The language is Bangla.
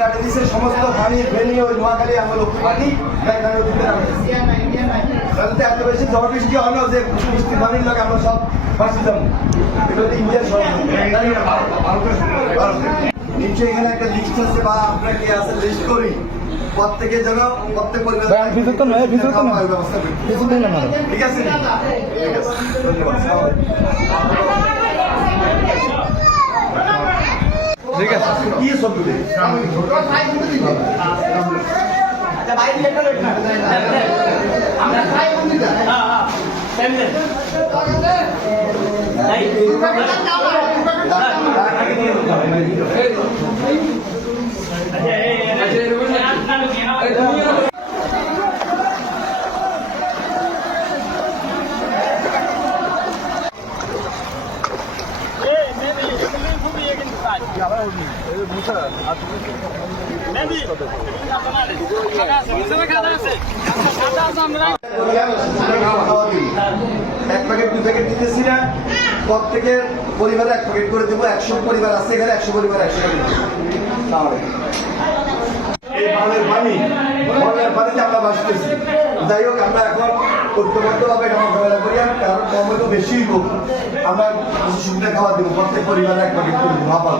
কাটে দিছে সমস্ত পানি ভেনি ওই নোয়াখালী আমার লক্ষ্য পানি নদীতে নামছে এত বেশি ঝড় বৃষ্টি না যে বৃষ্টি পানির লাগে আমরা সব ফাঁসি যাব এটা হচ্ছে ইন্ডিয়ার নিচে এখানে একটা লিস্ট আছে বা আমরা কি আছে? লিস্ট করি। প্রত্যেকে যেন প্রত্যেক পরিবার ভাই, ভিতর তো নয়, ভিতর তো নয়। খাওয়ার ব্যবস্থা করি। কিছু দিন আমার ঠিক আছে ঠিক আছে ধন্যবাদ ঠিক আছে কি ছবি প্রত্যেকের পরিবারে এক প্যাকেট করে দেবো। একশো পরিবার আছে এখানে, একশো পরিবার একশো এই মালের পানি পানিতে আমরা বাঁচতেছি। যাই হোক, আমরা এখন ঐক্যবদ্ধভাবে মোকাবেলা করি আমি কারণ কম তো বেশি হোক। আমরা সুবিধা খাওয়া দেবো, প্রত্যেক পরিবারে একবার একটু দেবো ভালো